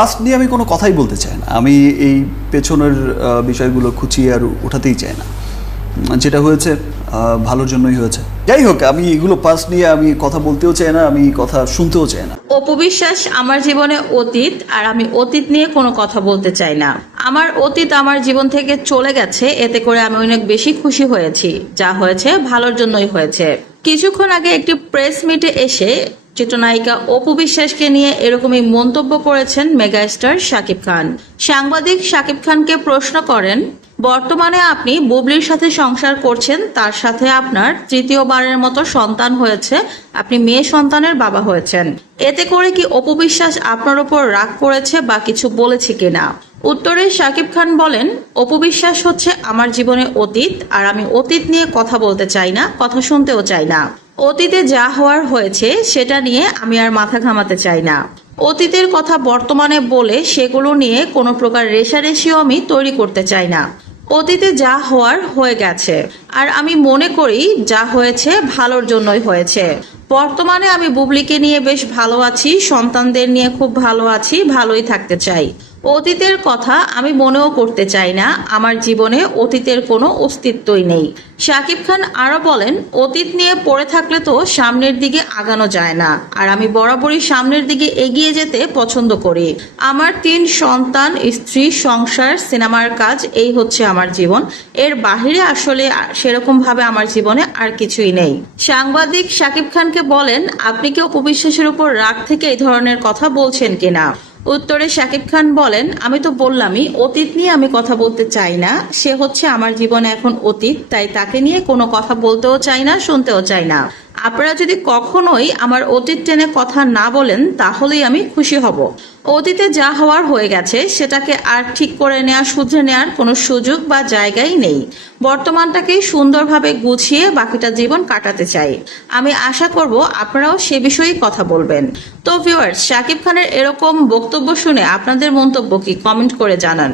Past নিয়ে আমি কোনো কথাই বলতে চাই না। আমি এই পেছনের বিষয়গুলো খুঁচিয়ে আর উঠাতেই চাই না। যেটা হয়েছে ভালোর জন্যই হয়েছে। যাই হোক, আমি এগুলো পাস্ট নিয়ে আমি কথা বলতেও চাই না, আমি কথা শুনতেও চাই না। অপু বিশ্বাস, আমার জীবনে অতীত, আর আমি অতীত নিয়ে কোনো কথা বলতে চাই না। আমার অতীত আমার জীবন থেকে চলে গেছে, এতে করে আমি অনেক বেশি খুশি হয়েছি। যা হয়েছে ভালোর জন্যই হয়েছে। কিছুক্ষণ আগে একটি প্রেস মিটে এসে চিত্রনায়িকা অপু বিশ্বাসকে নিয়ে এরকমই মন্তব্য করেছেন মেগাস্টার শাকিব খান। সাংবাদিক শাকিব খানকে প্রশ্ন করেন, বর্তমানে আপনি বুবলির সাথে সংসার করছেন, তার সাথে আপনার তৃতীয়বারের মতো সন্তান হয়েছে, আপনি মেয়ে সন্তানের বাবা হয়েছেন। এতে করে কি অপু বিশ্বাস আপনার উপর রাগ করেছে বা কিছু বলেছে কিনা? উত্তরে শাকিব খান বলেন, অপু বিশ্বাস হচ্ছে আমার জীবনে অতীত, আর আমি অতীত নিয়ে কথা বলতে চাই না, কথা শুনতেও চাই না। অতীতে যা হওয়ার হয়েছে সেটা নিয়ে আমি আর মাথা ঘামাতে চাই না। অতীতের কথা বর্তমানে বলে সেগুলো নিয়ে কোনো প্রকার রেষারেষিও আমি তৈরি করতে চাই না। অতীতে যা হওয়ার হয়ে গেছে, আর আমি মনে করি যা হয়েছে ভালোর জন্যই হয়েছে। বর্তমানে আমি বুবলিকে নিয়ে বেশ ভালো আছি, সন্তানদের নিয়ে খুব ভালো আছি, ভালোই থাকতে চাই। অতীতের কথা আমি মনেও করতে চাই না, আমার জীবনে অতীতের কোনো অস্তিত্বই নেই। শাকিব খান আরো বলেন, অতীত নিয়ে পড়ে থাকলে তো সামনের দিকে আগানো যায় না, আর আমি বরাবরই সামনের দিকে এগিয়ে যেতে পছন্দ করি। আমার 3 সন্তান, স্ত্রী, সংসার, সিনেমার কাজ, এই হচ্ছে আমার জীবন। এর বাহিরে আসলে সেরকম ভাবে আমার জীবনে আর কিছুই নেই। সাংবাদিক শাকিব খানকে বলেন, আপনি কি অপু বিশ্বাসের উপর রাগ থেকে এই ধরনের কথা বলছেন কিনা? উত্তরে শাকিব খান বলেন, আমি তো বললামই অতীত নিয়ে আমি কথা বলতে চাই না। সে হচ্ছে আমার জীবনে এখন অতীত, তাই তাকে নিয়ে কোনো কথা বলতেও চাই না, শুনতেও চাই না। আপনারা যদি কখনোই আমার অতীত টেনে কথা না বলেন তাহলেই আমি খুশি হব। অতীতে যা হওয়ার হয়ে গেছে সেটাকে আর ঠিক করে নেওয়া, শুধরে নেওয়ার কোনো সুযোগ বা জায়গাই নেই। বর্তমানটাকে সুন্দরভাবে গুছিয়ে বাকিটা জীবন কাটাতে চাই। আমি আশা করব আপনারাও সে বিষয়েই কথা বলবেন। তো ভিউয়ার্স, শাকিব খানের এরকম বক্তব্য শুনে আপনাদের মন্তব্য কি? কমেন্ট করে জানান।